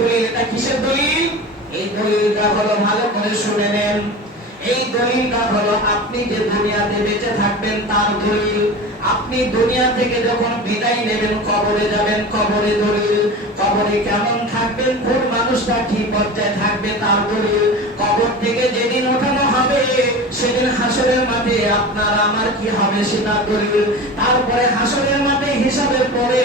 দলিল, এটা কিসের দলিল? এই দলিলটা হলো ভালো করে শুনে নেন। এই দলিলটা হলো আপনি যে দুনিয়াতে বেঁচে থাকবেন, তার দলিল আপনি দুনিয়া থেকে যখন বিদায় নেবেন, কবরে যাবেন, কবরে দলিল, কবরে কেমন থাকবেন, কোন মানুষটা কি পর্যায়ে থাকবে তার দলিল, কবর থেকে যেদিন ওঠানো হবে, সেদিন হাসরের মাঠে আপনার আমার কি হবে সেটা দলিল। তারপরে হাসরের মাঠে হিসাবের পরে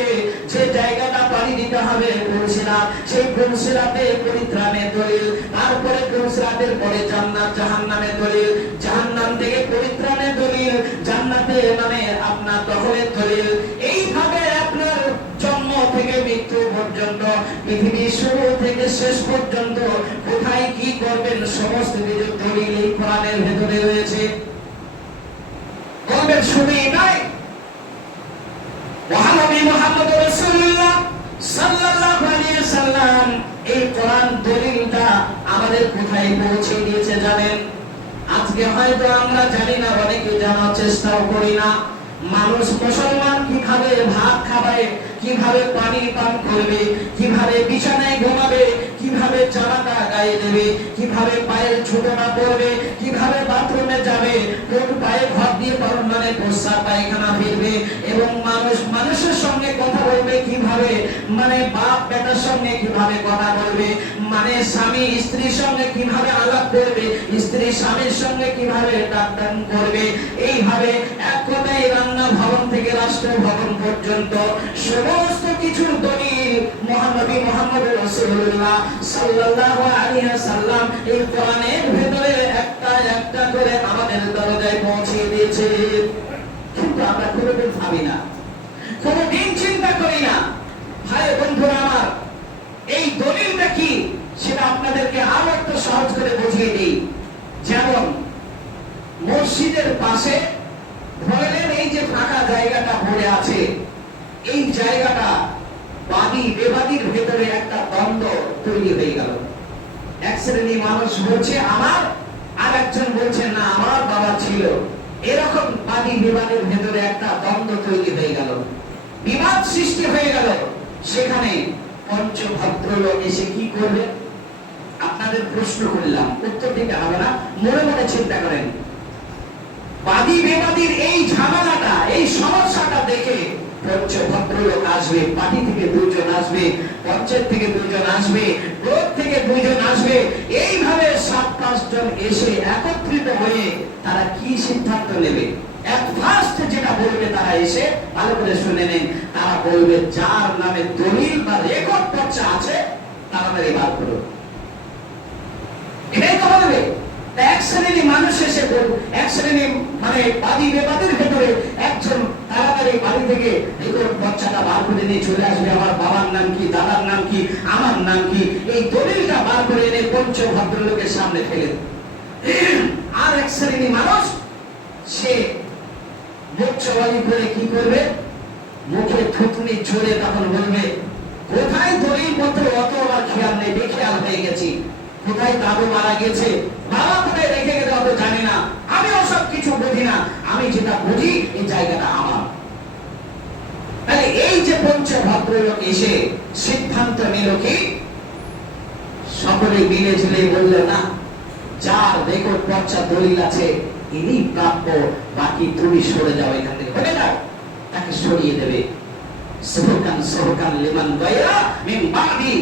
যে জায়গাটা পাড়ি দিতে হবে পুরুষিরাত সেই পুরুষিরাতে পরিত্রাণের দলিল। তারপরে পুরুষিরাতের পরে জান্নাত জাহান্নামের দলিল। জাহান্নাম থেকে পরিত্রাণের দলিল। জান্নাতে মানে আপনার দখলের দলিল। এইভাবে আপনার জন্ম থেকে মৃত্যু পর্যন্ত, পৃথিবীর শুরু থেকে শেষ পর্যন্ত কোথায় কি করবেন, সমস্ত কিছু দলিল এই কোরআনের ভেতরে রয়েছে। নয় মহানবী সাল্লাম এই কোরআন দলিলটা আমাদের কোথায় পৌঁছে দিয়েছে জানেন? আজকে হয়তো আমরা জানি না, অনেকে জানার চেষ্টাও করি না। মানুষ মুসলমান কীভাবে ভাত খাবে, কীভাবে পানি পান করবে, কীভাবে বিছানায় ঘুমাবে, কীভাবে চালাটা গায়ে দেবে, কীভাবে পায়ের ছোটনা পড়বে, কীভাবে বাথরুমে যাবে, কোন পায়ে ঘর দিয়ে পারুন মানে প্রস্রাব পায়খানা ফিরবে, এবং মানুষ মানুষের সঙ্গে কথা কীভাবে মানে বাপ বেটার সঙ্গে কীভাবে কথা বলবে? মানে স্বামী স্ত্রীর সঙ্গে কীভাবে আলাপ করবে? স্ত্রী স্বামীর সঙ্গে কীভাবে ডাক্তার করবে? এইভাবে এক রান্না ভবন থেকে রাষ্ট্র ভবন পর্যন্ত সমস্ত কিছুর দলিল মহানবী মোহাম্মদ রাসূলুল্লাহ সাল্লাল্লাহু আলাইহি সাল্লাম এই কোরআনের ভেতরে একটা একটা করে আমাদের দরজায় পৌঁছে দিয়েছে। কিন্তু আমরা কোনোদিন ভাবি না, কোনোদিন চিন্তা করি না ভাই বন্ধুরা আমার, এই দলিলটা কি সেটা আপনাদেরকে আরও একটু সহজ করে বুঝিয়ে দিই। যেমন, মসজিদের পাশে ধরেন এই যে ফাঁকা জায়গাটা পড়ে আছে, এই জায়গাটা বাদী বেবাদীর ভেতরে একটা দ্বন্দ্ব তৈরি হয়ে গেল। এক শ্রেণি মানুষ বলছে, আমার আর একজন বলছে, না, আমার বাবা ছিল। এরকম বাদী বিবাদের ভেতরে একটা দ্বন্দ্ব তৈরি হয়ে গেল। বিবাদ সৃষ্টি হয়ে গেল। সেখানে পঞ্চভদ্রলোক এসে কি করবে? আপনাদের প্রশ্ন করলাম, উত্তর দিতে হবে না, মনে মনে চিন্তা করেন। বাদী বেবাদীর এই ঝামেলাটা, এই সমস্যাটা দেখে পঞ্চভদ্রলোক আসবে পার্টি থেকে দুজন আসবে পঞ্চায়েত থেকে দুজন আসবে ব্লক থেকে দুজন আসবে। এইভাবে সাত পাঁচজন এসে একত্রিত হয়ে তারা কি সিদ্ধান্ত নেবে? যেটা বলবে তারা এসে ভালো করে শুনে নেন। তারা বলবে, যার নামে দলিল বা রেকর্ড পর্চা আছে তাড়াতাড়ি বার করো এটাই তো বলবে এক শ্রেণি মানুষ এসে এক শ্রেণি মানে বাদী বেবাদের ভেতরে একজন তাড়াতাড়ি বাড়ি থেকে রেকর্ড বাচ্চাটা বার করে নিয়ে চলে আসবে। আমার বাবার নাম কি, দাদার নাম কি, আমার নাম কি? এই দলিলটা বার করে এনে পঞ্চ ভদ্রলোকের সামনে ফেলে আর এক শ্রেণি মানুষ, সে মুখ করে কি করবে? মুখে থুতনি ছড়ে তখন বলবে, কোথায় দলিল পত্র? অত আমার খেয়াল নেই, বেখেয়াল হয়ে গেছি। কোথায় দাদু মারা গেছে? বাবা কোথায় রেখে গেছে অত জানি না। আমি ওসব কিছু বুঝি না। আমি যেটা বুঝি, এই জায়গাটা আমার। তাহলে এই যে পঞ্চ ভদ্রলোক এসে সিদ্ধান্ত নিল কি? সকলে মিলে ঝুলে বলল, না, যার রেকর্ড পর্চা দলিল আছে ইনি প্রাপ্য বাকি তুমি সরে যাও এখান থেকে হয়ে যাও তাকে সরিয়ে দেবে। সহকান সহকান লিমান গায়রা মিন বাদি।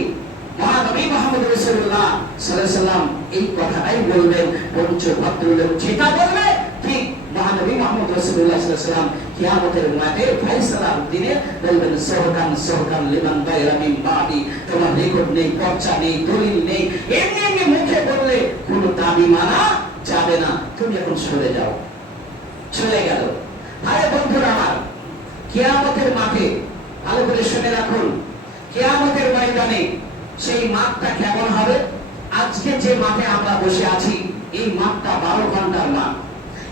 মহানবী মুহাম্মদ রাসূলুল্লাহ সাল্লাল্লাহু এই কথাটাই বলবেন পঞ্চ ভদ্রলোক যেটা বলবে, ঠিক মহানবী মুহাম্মদ রাসূলুল্লাহ সাল্লাল্লাহু আলাইহি সাল্লাম কিয়ামতের মাঠে ফয়সালার দিনে বলবেন সহকান সহকান লিমান গায়রা মিন বাদি। তোমার রেকর্ড নেই, পর্চা নেই, দলিল নেই, এমনি এমনি মুখে বললে কোনো দাবি মানা যাবে না। সরে যাও। চলে গেল। আরে বন্ধুরা আমার, কেয়ামতের মাঠে, ভালো করে শুনে রাখুন, কেয়ামতের ময়দানে সেই মাঠটা কেমন হবে? আজকে যে মাঠে আমরা বসে আছি, এই মাঠটা বারো ঘণ্টার মাঠ।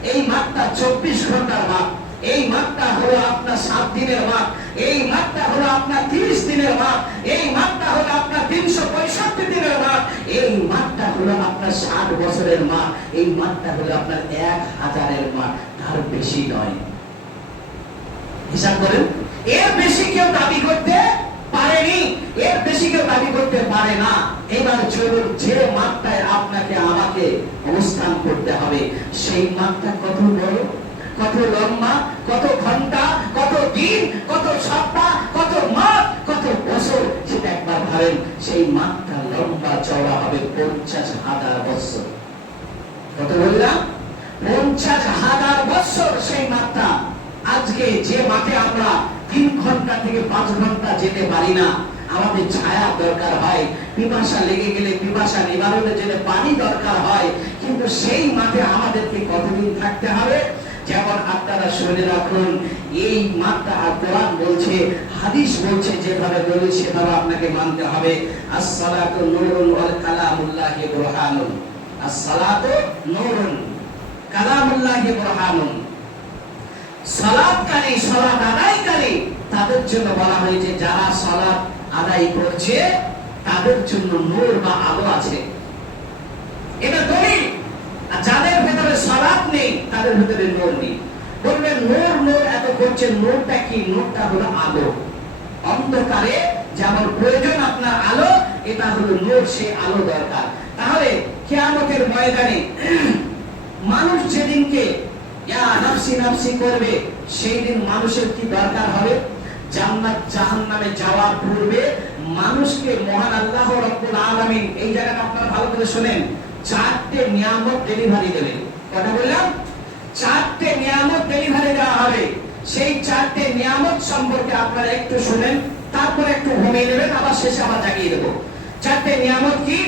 এই মাঠটা চব্বিশ ঘণ্টার মাঠ। এই মাঠটা হলো আপনার সাত দিনের মাঠ এই মাঠটা হলো আপনার তিরিশ দিনের মাঠ এই মাঠটা হলো আপনার তিনশো পঁয়ষট্টি দিনের মাঠ এই মাঠটা হলো আপনার ষাট বছরের মাঠ এই মাঠটা হলো আপনার এক হাজারের মাঠ তার বেশি নয়। হিসাব করেন, এর বেশি কেউ দাবি করতে পারেনি, এর বেশি কেউ দাবি করতে পারে না। এবার চলুন যে মাত্রায় আপনাকে আমাকে অবস্থান করতে হবে, সেই মাত্রা কত বড়? কত লম্বা, কত ঘণ্টা, কত দিন, কত সপ্তাহ, কত মাস, কত বছর? সেটা একবার ভাবেন, সেই মাত্রা লম্বা চওড়া হবে পঞ্চাশ হাজার বছর। কত বললাম? পঞ্চাশ হাজার বছর সেই মাত্রা আজকে যে মাঠে আমরা তিন ঘণ্টা থেকে পাঁচ ঘণ্টা যেতে পারি না, আমাদের ছায়া দরকার হয়। পিপাসা লেগে গেলে পিপাসা নিবারণের জন্য পানি দরকার হয়। কিন্তু সেই মাঠে আমাদেরকে কতদিন থাকতে হবে? যেমন আপনারা শুনে রাখুন, এই মাত্রা কোরআন বলছে, হাদিস বলছে, যেভাবে দলিল সেভাবে আপনাকে মানতে হবে। আসসালাতু নূরুন ওয়াল বুরহানুন। নূরুন বুরহানুন। সালাত আদায়কারী তাদের জন্য বলা হয়েছে, যারা সালাত আদায় করছে, তাদের জন্য নূর বা আলো আছে। এটা দলিল যাদের ভেতরে সালাত নেই, তাদের ভেতরে নূর নেই। বলবেন, নূর নূর এত করছেন নূরটা কি? নূরটা হলো আলো। অন্ধকারে যেমন প্রয়োজন আপনার আলো, এটা হলো নূর, সে আলো দরকার। তাহলে কিয়ামতের ময়দানে মানুষ যেদিনকে, ইয়া নাফসি নাফসি করবে, সেই দিন মানুষের কি দরকার হবে? জান্নাত, জাহান্নামে যাওয়ার পূর্বে মানুষকে মহান আল্লাহ রাব্বুল আলামিন, এই জায়গাটা আপনারা ভালো করে শুনেন চারটে নিয়ামত ডেলিভারি দেবেন কথা বললাম? চারটে নিয়ামত ডেলিভারি দেওয়া হবে। সেই চারটে নিয়ামত সম্পর্কে আপনারা একটু শুনেন, তারপর একটু ঘুমিয়ে নেবেন, আবার শেষে আবার জাগিয়ে দেবো। চারটে নিয়ামত কি?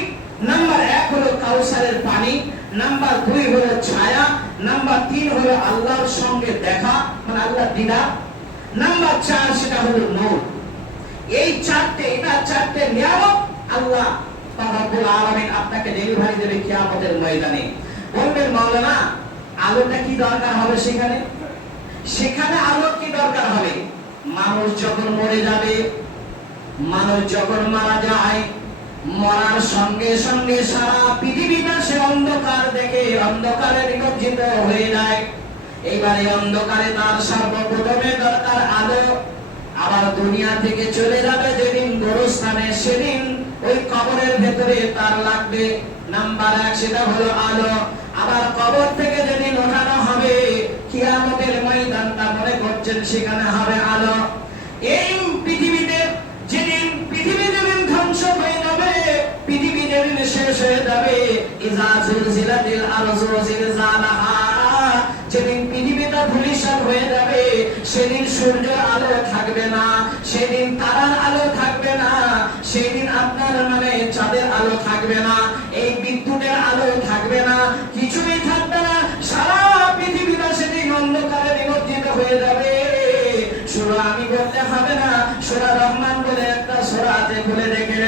নাম্বার এক হলো কাউসারের পানি, নাম্বার দুই হলো ছায়া, নাম্বার তিন হলো আল্লাহর সঙ্গে দেখা মানে আল্লাহ দিদা। নাম্বার চার সেটা হলো নূর। এই চারটে এটা চারটে নিয়ামত আল্লাহ আলামিন আপনাকে ডেলিভারি দেবে কিয়ামতের ময়দানে। বলবেন, মাওলানা, আলোটা কি দরকার হবে সেখানে? সেখানে আলো কি দরকার হবে? মানুষ যখন মরে যাবে, মানুষ যখন মারা যায়, মরার সঙ্গে সঙ্গে সারা পৃথিবীটা সে অন্ধকার দেখে অন্ধকারে নিমজ্জিত হয়ে যায়। এইবারে অন্ধকারে তার সর্বপ্রথমে দরকার আলো। আবার দুনিয়া থেকে চলে যাবে যেদিন গোরস্থানে, সেদিন ওই কবরের ভেতরে তার লাগবে নাম্বার এক, সেটা হলো আলো। আবার কবর থেকে যেদিন ওঠানো হবে, কিয়ামতের ময়দানটা মনে করছেন সেখানে হবে আলো। এই পৃথিবীতে যেদিন পৃথিবী যেদিন ধ্বংস হয়ে যাবে, পৃথিবী যেদিন শেষ হয়ে যাবে ইজা জুলজিলাতিল আরজু জিলজালাহা, যেদিন পৃথিবীটা ধূলিসাৎ হয়ে যাবে, সেদিন সূর্যের আলো থাকবে না, সেদিন তারার আলো থাকবে না সেদিন আপনার মানে চাঁদের আলো থাকবে না, এই বিদ্যুতের আলো থাকবে না, কিছুই থাকবে না, সারা পৃথিবীটা সেদিন অন্ধকারে নিমজ্জিত হয়ে যাবে। সুরা আমি বলতে হবে না সুরা রহমান বলে একটা সুরা আছে বলে দেখেন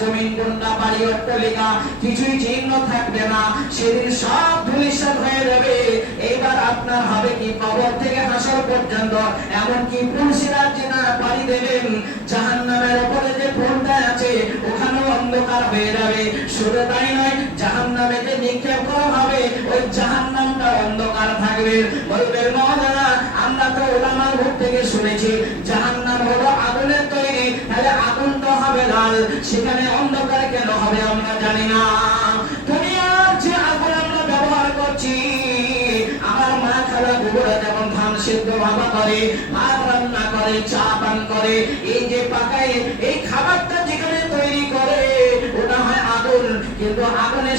জমিন কোনটা বাড়ি অট্টালিকা, কিছুই চিহ্ন থাকবে না। সেদিন সব ধূলিসাৎ হয়ে যাবে। এইবার আপনার হবে কি? কবর থেকে হাসর পর্যন্ত। এমন কি পুলসিরাত যেটা পাড়ি দেবেন। জাহান্নামের উপরে যে ফোনটা আছে, ওখানেও অন্ধকার হয়ে যাবে। শুধু তাই নয়, জাহান্নামে যে নিক্ষেপ করা হবে, ওই জাহান্নামটা অন্ধকার থাকবে। বলবেন মহাদানা আমরা তো ওলামার মুখ থেকে শুনেছি, জাহান্নাম হলো আগুনের তৈরি। তাহলে লাল সেখানে অন্ধকার কেন হবে আমরা জানি না। ওটা হয় আগুন। কিন্তু আগুনের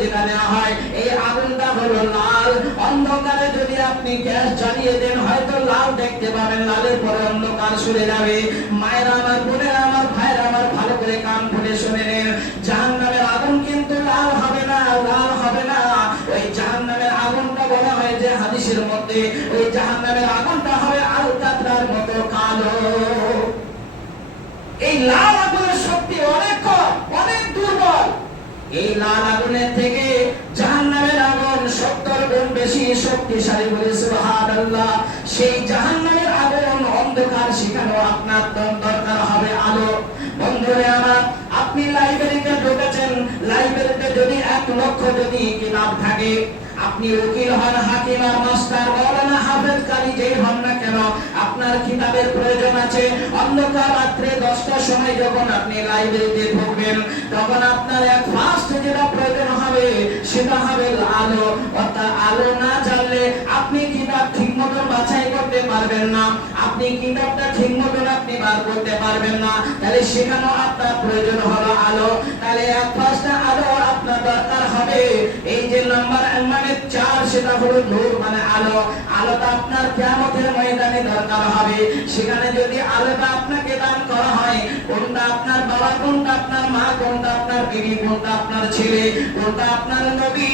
যেটা হয়, এই আগুনটা লাল। অন্ধকারে যদি আপনি গ্যাস জ্বালিয়ে দেন, হয়তো লাল দেখতে পাবেন, লালের পরে অন্ধকার সরে যাবে। মায়েরা আমার, বোনেরা আমার আমার ভালো করে কান খুলে শুনে নেন জাহান্নামের আগুন কিন্তু লাল হবে না, লাল হবে না। ওই জাহান্নামের আগুনটা বলা হয় যে হাদিসের মধ্যে ওই জাহান্নামের আগুনটা হবে আল কাতরার মতো কালো। এই লাল আগুনের শক্তি অনেক কম, অনেক দুর্বল। এই লাল আগুনের থেকে জাহান্নামের আগুন সত্তর গুণ বেশি শক্তিশালী বলে সুবহানাল্লাহ। সেই জাহান্নামের অন্ধকার শিখানো আপনার আলো বন্ধুরে আমার আপনি লাইব্রেরিতে ঢুকেছেন, লাইব্রেরিতে যদি এক লক্ষ যদি কিতাব থাকে, আপনি উকিল হন, হাকিম আর মাস্টার, মৌলানা হাফেজ কারি যেই হন না কেন, আপনার কিতাবের প্রয়োজন আছে। অন্ধকার রাত্রে দশটার সময় যখন আপনি লাইব্রেরিতে ঢুকবেন, তখন আপনার এক ফার্স্ট যেটা প্রয়োজন হবে, সেটা হবে আলো। অর্থাৎ আলো না জানলে আপনি কিতাব ঠিক মতন বাছাই করতে পারবেন না। আপনি কিতাবটা ঠিক মতন আপনি বার করতে পারবেন না। তাহলে সেখানেও আপনার প্রয়োজন হলো আলো। তাহলে এক আলো আপনার দরকার হবে। এই যে নাম্বার মানে চার, সেটা হলো নূর মানে আলো। আলোটা আপনার কিয়ামতের ময়দানে দরকার হবে। সেখানে যদি আলোটা আপনাকে দান করা হয়, কোনটা আপনার বাবা, কোনটা আপনার মা, কোনটা আপনার বিবি, কোনটা আপনার ছেলে, কোনটা আপনার নবী,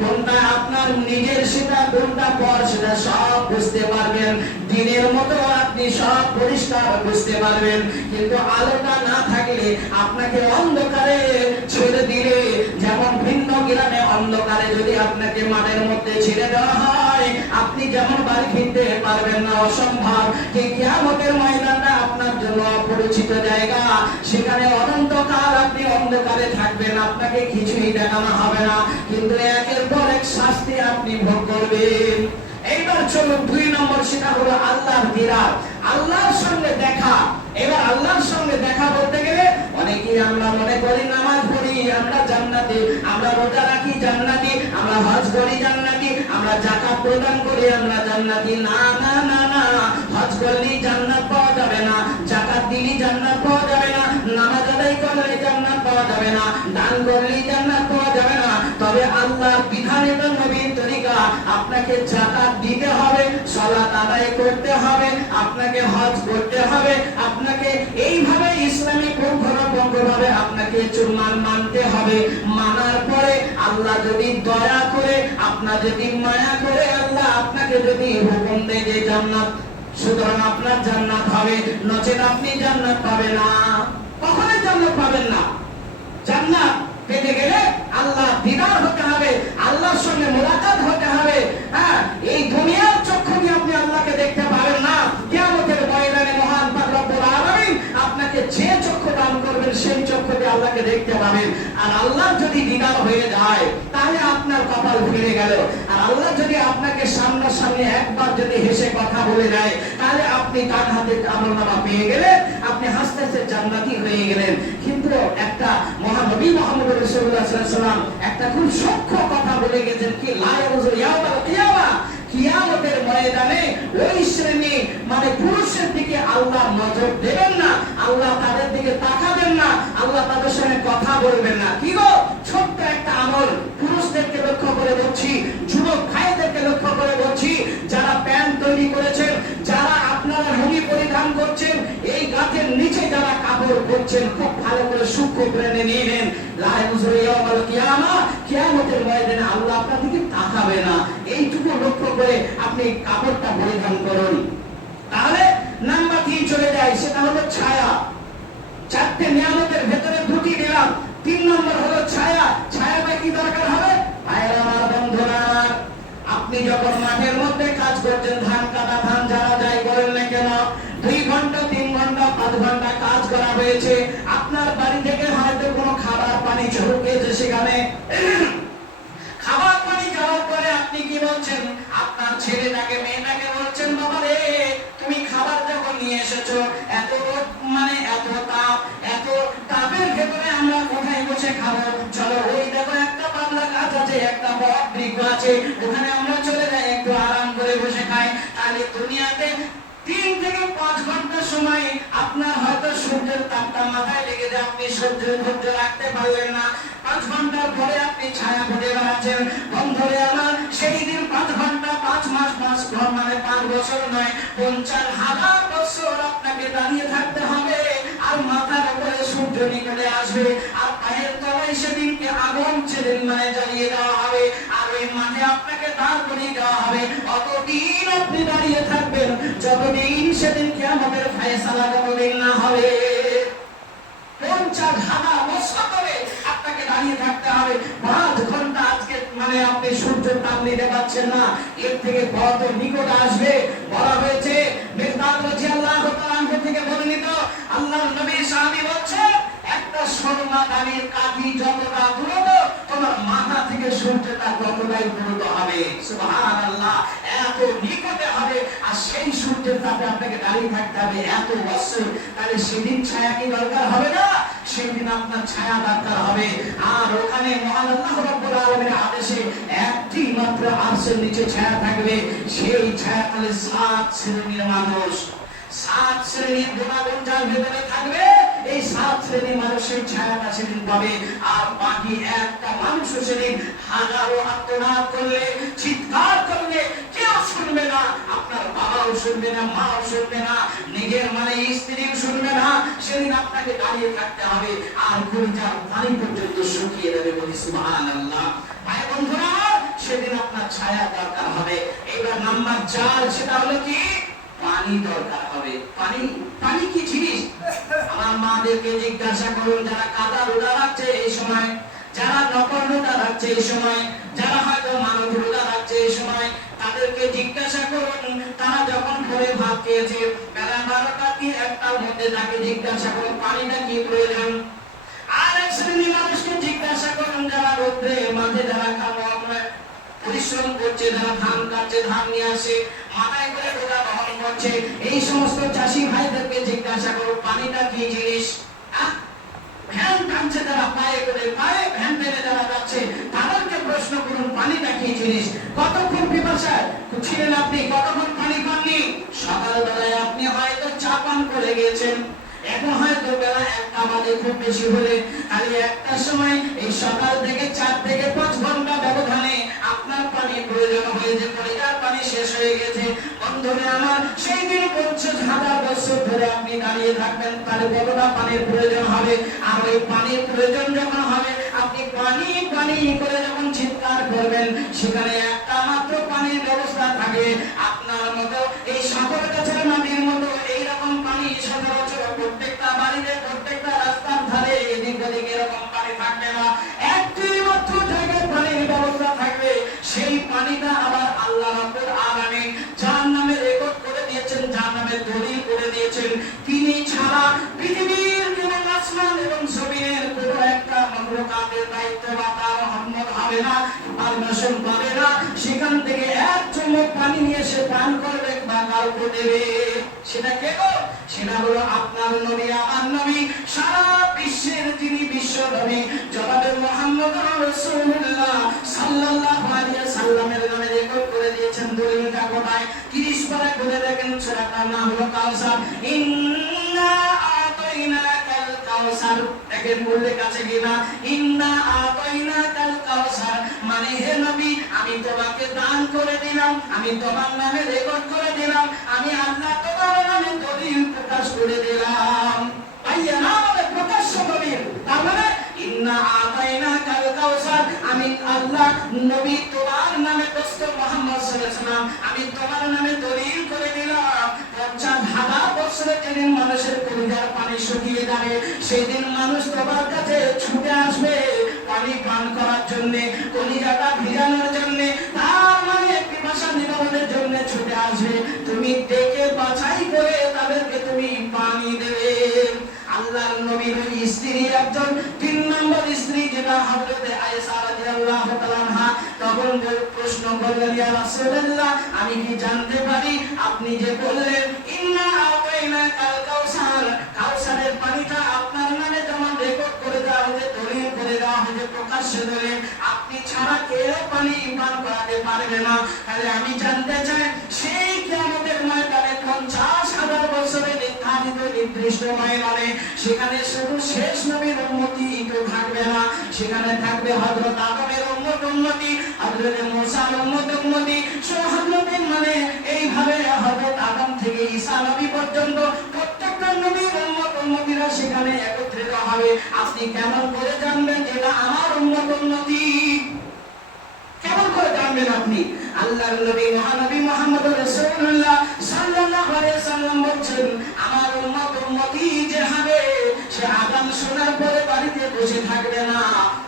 কোনটা আপনার নিজের সেটা, কোনটা পর সেটা সব বুঝতে পারবেন, দিনের মতো আপনি সব পরিষ্কার বুঝতে পারবেন। কিন্তু আলোটা না থাকলে আপনাকে অন্ধকারে ছেড়ে দিলে, যেমন ভিন্ন গ্রামে অন্ধকারে যদি আপনাকে মাঠের মধ্যে ছেড়ে দেওয়া হয়, আপনি যেমন বাড়ি ফিরতে পারবেন না, অসম্ভব। ঠিক কিয়ামতের ময়দানটা আপনার জন্য অপরিচিত জায়গা। সেখানে অনন্তকাল আপনি অন্ধকারে থাকবেন, আপনাকে কিছুই দেখানো হবে না। কিন্তু একের পর এক শাস্তি আপনি ভোগ করবেন। এইবার চলুন দুই নম্বর সেটা হলো আল্লাহর দিদার আল্লাহর সঙ্গে দেখা। এবার আল্লাহর সঙ্গে দেখা বলতে গেলে অনেকেই আমরা মনে করি নামাজ পড়ি, আমরা জান্নাতি, আমরা রোজা রাখি জান্নাতি, আমরা হজ করি জান্নাতি, আমরা যাকাত প্রদান করি আমরা জান্নাতি। না না না না, হজ করলেই জান্নাত পাওয়া যাবে না, যাকাত দিলেই জান্নাত পাওয়া যাবে না, নামাজ আদায় করলে জান্নাত পাওয়া যাবে না, দান করলেই জান্নাত পাওয়া যাবে না তবে আল্লাহর বিধানিত নবীর তরিকা, আপনাকে যাকাত দিতে হবে, সালাত আদায় করতে হবে, আপনাকে হজ করতে হবে, আপনাকে এইভাবে ইসলামী ভাবে আপনাকে চুম্মান মানতে হবে। মানার পরে আল্লাহ যদি দয়া করে, আপনার যদি মায়া করে, আল্লাহ আপনাকে যদি হুকুম দেয় যে জান্নাত, সুতরাং আপনার জান্নাত হবে, নচেত আপনি জান্নাত পাবেন না। কখনোই জান্নাত পাবেন না। জান্নাত পেতে গেলে আল্লাহ দিদার হতে হবে, আল্লাহর সঙ্গে মোলাকাত হতে হবে। হ্যাঁ এই দুনিয়ার চক্ষু নিয়ে আপনি আল্লাহকে দেখতে পারেন না। কিয়ামতের ময়দানে মহান পাক রব্বুল আলামিন আপনাকে যে চক্ষু দান করবেন সেই চক্ষু দিয়ে আল্লাহকে দেখতে পাবেন। আর আল্লাহ যদি দিদার হয়ে যায়, তাহলে আপনার কপাল ফিরে গেল। আর আল্লাহ যদি আপনাকে সামনাসামনি একবার যদি হেসে কথা বলে দেয়, তাহলে আপনি তার হাতে আমলনামা পেয়ে গেলেন, আপনি হাসতে হাসতে জান্নাতি হয়ে গেলেন। কিন্তু একটা মহানবী মোহাম্মদ আলাইহি ওয়াসাল্লাম একটা খুব সূক্ষ্ম কথা বলে গেছেন কি? লা ইয়াউযু ইয়াউমাল কিয়ামা। কিয়ামতের ময়দানে ওই শ্রেণি মানে পুরুষের দিকে আল্লাহ নজর দেবেন না, আল্লাহ তাদের দিকে তাকাবেন না, আল্লাহ তাদের সঙ্গে কথা বলবেন না। কি গো? ছোট্ট একটা আমল পুরুষদেরকে লক্ষ্য করে বলছি, যুবক ভাইদেরকে লক্ষ্য করে বলছি, যারা প্যান্ট তৈরি করেছেন, যারা আপনারা রুগী পরিধান করছেন, এই গাছের নিচে যারা কাপড় করছেন খুব ভালো করে সূক্ষ্ম ব্রেনে নিয়ে নেন লা ইউজুরু ইয়াউমাল কিয়ামা, কিয়ামতের ময়দানে আল্লাহ আপনার দিকে তাকাবে না। এইটুকু লক্ষ্য করে আপনি কাপড়টা পরিধান করুন। তাহলে নাম্বার তিন চলে যায়, সেটা হলো ছায়া। চারটে নিয়ামতের ভেতরে দুটি দিলাম তিন নম্বর হলো ছায়া। ছায়াটা কি দরকার হবে? আপনি যখন মাঠের মধ্যে কাজ করছেন, ধান কাটা, ধান যারা যাই করেন না কেন, দুই ঘণ্টা, তিন ঘণ্টা, পাঁচ ঘণ্টা কাজ করা হয়েছে। আপনার বাড়ি থেকে হয়তো কোনো খাবার, পানি ঝরুকেছে সেখানে বসে খাব চলো। ওই দেখো, একটা পাতলা গাছ আছে, একটা বড় বৃক্ষ আছে। ওখানে আমরা চলে যাই, একটু আরাম করে বসে খাই। তাহলে দুনিয়াতে তিন থেকে পাঁচ ঘণ্টা সময় আপনার হয়তো সূর্যের তাপটা মাথায় লেগে যায়। আপনি সূর্যের ধৈর্য রাখতে পারলেন না। পাঁচ ঘণ্টার পরে আপনি ছায়া ফুটে বেড়াচ্ছেন। বন্ধরে আমার, সেই দিন পাঁচ ঘণ্টা, পাঁচ মাস, পাঁচ ঘর মানে পাঁচ বছর নয়, পঞ্চাশ হাজার বছর আপনাকে দাঁড়িয়ে থাকতে হবে। আর মাথার উপরে সূর্য নিকটে আসবে। আর পায়ের তলায় সেদিনকে আগুন সেদিন মানে জ্বালিয়ে দেওয়া হবে। আর ওই মাঠে আপনাকে দাঁড় করিয়ে দেওয়া হবে। অতদিন আপনি দাঁড়িয়ে থাকবেন, যতদিন সেদিন কি আমাদের ফায়সালা কোনোদিন না হবে, পঞ্চাশ হাজার বছর ধরে আপনাকে দাঁড়িয়ে থাকতে হবে। পাঁচ ঘণ্টা আজকে মানে আপনি সূর্যের তাপ নিতে পারছেন না। এর থেকে কত নিকট আসবে। বলা হয়েছে মেঘনাথ রচিয়া আল্লাহর নবী সাহাবী বলছেন একটা সুরমা দানির কাঠি যতটা পুরনো, তোমার মাথা থেকে সূর্যটা ততটাই পুরনো হবে। সুবহানাল্লাহ, এত নিকটে হবে, আর সেই সূর্যের তাপে আপনাকে দাঁড়িয়ে থাকতে হবে এত বছর। তাহলে সেদিন ছায়া কি দরকার হবে না? সেদিন আপনার ছায়া দরকার হবে। আর ওখানে মহান আল্লাহ আদেশে একটি মাত্র আরশের নিচে ছায়া থাকবে। সেই ছায়া তাহলে সাত শ্রেণির মানুষ, সাত শ্রেণির গুণাগুণ যার ভেতরে থাকবে এই সাত শ্রেণির মানুষের ছায়াটা সেদিন পাবে। আর বাকি একটা মানুষ সেদিন হাজারো আত্মনাদ করলে, চিৎকার করলে কেউ শুনবে না। আপনার বাবাও শুনবে না, মাও শুনবে না, নিজের মানে স্ত্রীও শুনবে না। সেদিন আপনাকে দাঁড়িয়ে থাকতে হবে। আর কলিজার পানি পর্যন্ত শুকিয়ে দেবে বলি সুবহানাল্লাহ। ভাই বন্ধুরা, সেদিন আপনার ছায়া দরকার হবে। এবার নাম্বার চার, সেটা হলো কি? পানি দরকার হবে। পানি পানি কি জিনিস? আমার মাদেরকে জিজ্ঞাসা করুন, যারা কাদা রোদা রাখছে এই সময়, যারা নকল রোদা রাখছে এই সময়, যারা হয়তো মানব রোদা রাখছে এই সময়, তাদেরকে জিজ্ঞাসা করুন, তারা যখন ভোরে ভাত খেয়েছে, বেলা বারোটা কি একটার মধ্যে তাকে জিজ্ঞাসা করুন, পানিটা কি প্রয়োজন? আর এক শ্রেণির মানুষকে জিজ্ঞাসা করুন, যারা রোদ্রে মাঠে যারা খাওয়া পরিশ্রম করছে, যারা ধান কাটছে, ধান নিয়ে আসে মাথায় করে রোগা বহন করছে। এই সমস্ত চাষি ভাইদেরকে জিজ্ঞাসা করো, পানিটা কি জিনিস? ভ্যান টানছে যারা পায়ে করে, পায়ে ভ্যান টেনে যারা যাচ্ছে। তাদেরকে প্রশ্ন করুন, পানিটা কি জিনিস? কতক্ষণ পিপাসায় ছিলেন আপনি, কতক্ষণ পানি পাননি? সকালবেলায় আপনি হয়তো চা পান করে গিয়েছেন। এখন হয়তো বেলা একটা বাজে, খুব বেশি হলে। খালি একটার সময়, এই সকাল থেকে চার থেকে পাঁচ ঘণ্টা ব্যবধানে আপনার পানি প্রয়োজন হয়েছে পরিকার পানি শেষ হয়ে গেছে। বন্ধুরে, আমার সেই দিন পঞ্চাশ হাজার বছর ধরে আপনি দাঁড়িয়ে থাকবেন। তাহলে কতটা পানির প্রয়োজন হবে? আর ওই পানির প্রয়োজন যখন হবে, আপনি পানি পানি করে যখন চিৎকার করবেন, সেখানে একটা মাত্র পানির ব্যবস্থা থাকে। আপনার মতো, এই সাগর গাছের নদীর মতো, এইরকম পানি সচরাচর প্রত্যেকটা বাড়িতে, প্রত্যেকটা রাস্তার ধারে এদিক ওদিক এরকম মোহাম্মদ হবে না পাবে না। সেখান থেকে এক চুমুক পানি নিয়ে সে পান করবে বা কাউকে দেবে। সেটা কে গো? সেটা হলো আপনার নবী, আমার নবী, সারা বিশ্বের যিনি বিশ্ব নবী, জনাবে মুহাম্মদ রাসূলুল্লাহ সাল্লাল্লাহু আলাইহি সাল্লামের নামে রেকর্ড করে দিয়েছেন দলিলটা কোথায়? 30 পারা করে দেখেন সূরাটার নাম হলো কাউসার। ইন্না আতাইনাকাল কাউসার দেখেন উল্লেখ আছে কিনা ইন্না আতাইনাকাল কাউসার। মানে হে নবী, আমি তোমাকে দান করে দিলাম, আমি তোমার নামে রেকর্ড করে দিলাম, আমি আল্লাহ তোমার নামে দলিল প্রকাশ করে দিলাম। ভাইয়া, না মানে প্রকাশ্য দলিল। তার মানে ইন্না আতাইনাকাল কাউসার। আমি আল্লাহ নবী তোমার নামে দোস্ত মোহাম্মদ সাল্লাল্লাহু আমি তোমার নামে দলিল করে দিলাম। পঞ্চাশ হাজার যেদিন মানুষের কলিজার পানি শুকিয়ে যাবে। সেদিন মানুষ তোমার কাছে ছুটে আসবে। পানি পান করার জন্য, কলিজাটা ভিজানোর জন্য, তার মানে পিপাসা নিবারণের জন্য ছুটে আসবে। তুমি ডেকে বাছাই করে তাদেরকে তুমি পানি দেবে। আল্লাহর নবীর স্ত্রী একজন যেটা হযরতে আয়েশা রাদিয়াল্লাহু তখন প্রশ্ন করলেন, ইয়া রাসূলুল্লাহ, আমি কি জানতে পারি? আপনি যে বললেন, ইন্না আওয়াইনা কাল কাউসার। কাউসারের পানিটা হয়েছে প্রকাশ্যে দলিল আপনি সেখানে শুধু শেষ নবীর উন্মতি কেউ থাকবে না। সেখানে থাকবে হযরত আদমের উম্মত উন্মতি হযরত মুসার উম্মত উন্মতি সুবহানাল্লাহ মানে এইভাবে হযরত আদম থেকে ঈসা নবী পর্যন্ত প্রত্যেকটা নবীর উম্মত উন্মতিরা সেখানে একত্রিত হবে। আপনি কেমন আমার উম্মত উন্মতি কেমন করে জানবেন আপনি? আল্লাহর নবী মহানবী মুহাম্মদ রাসূলুল্লাহ সাল্লাল্লাহু আলাইহি সাল্লাম বলছেন, আমার উম্মত উম্মতি যে হবে, সে আযান শোনার পরে বাড়িতে বসে থাকবে না।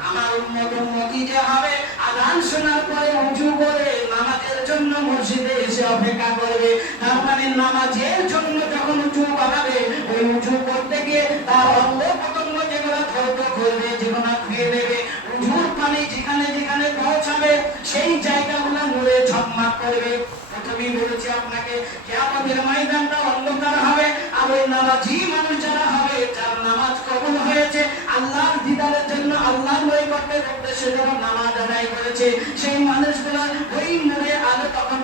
আমার উম্মত উম্মতি যে হবে আযান শোনার পরে ওযু করে নামাজের জন্য মসজিদে এসে অপেক্ষা করবে। তার মানে নামাজের জন্য যখন উঁচু বানাবে ওই উঁচু করতে গিয়ে তার অঙ্গ প্রত্যঙ্গ করবে যেগুলো ধুয়ে দেবে উঁচুর পানি যেখানে যেখানে পৌঁছাবে, সেই জায়গাগুলো নূরে ঝকমাক করবে। নামাজ কবুল হয়েছে, আল্লাহর দিদারের জন্য আল্লাহর নৈকট্যের উদ্দেশ্যে যারা নামাজ আদায় করেছে, সেই মানুষগুলো ওই নূরে আলো তখন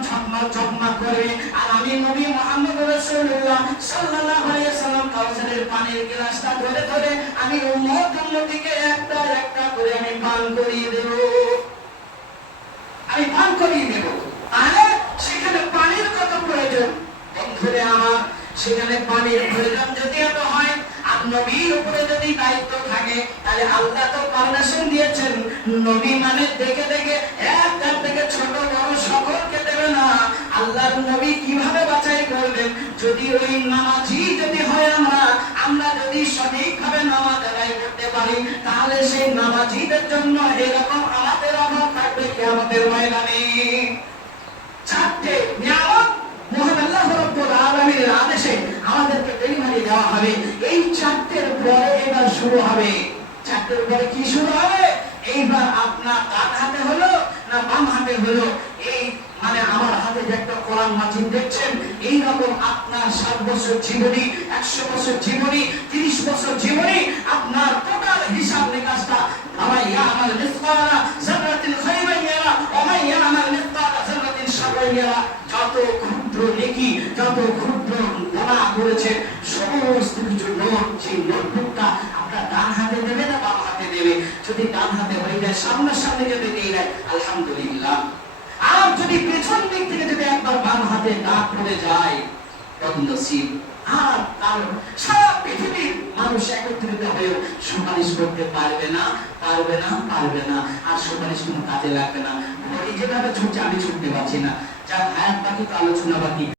করবে আর আমি নবী মুহাম্মদ রাসূলুল্লাহ সাল্লাল্লাহু আলাইহি সাল্লাম কাউসারের পানির গ্লাসটা ধরে ধরে আমি উম্মত উম্মতিকে একটা একটা করে আমি পান করিয়ে দেবো। আমি পান করিয়ে দেব। তাহলে সেখানে পানির কত প্রয়োজন? বন্ধুরে আমার, সেখানে পানির প্রয়োজন যদি এত হয়, আর নবীর উপরে যদি দায়িত্ব থাকে, তাহলে আল্লাহ তো পারমিশন দিয়েছেন। নবী মানে দেখে দেখে একটা সঠিকভাবে নামাজ আদায় করতে পারি, তাহলে সেই নামাজিদের জন্য এরকম আমাদের অভাব থাকবে ময়দানে। চারটে নিয়ামত চারটের কি শুরু হবে? এইবার আপনার হলো হাতে হলো? এই মানে আমার হাতে একটা কোরআন মাজিদ দেখছেন এই রকম আপনার ষাট বছর জীবনী, একশো বছর জীবনী বছর জীবনী আপনার টোটাল হিসাব নিকাশটা আমার ইয়ামাল মিসকালা জাররাতিন খাইরান ইয়ারা ওয়া মান ইয়ামাল মিসকালা ইয়ারা। যত ক্ষুদ্র নেকি, যত ক্ষুদ্র গুনাহ করেছে, সমস্ত কিছু নোটবুকটা আপনার ডান হাতে দেবে না বাম হাতে দেবে? যদি ডান হাতে হয়ে যায় সামনে যদি দিয়ে দেয় আলহামদুলিল্লাহ। আর যদি পেছন দিক থেকে যদি একবার বাম হাতে দাগ পড়ে যায় নসিব আর কারণ সারা পৃথিবীর মানুষ একত্রিত হয়েও সুপারিশ করতে পারবে না পারবে না পারবে না। আর সুপারিশ কোনো কাজে লাগবে না। ঘড়ি যেভাবে ছুটছে আমি ছুটতে পারছি না। যা হায়াত বাকি, তো আলোচনা বাকি।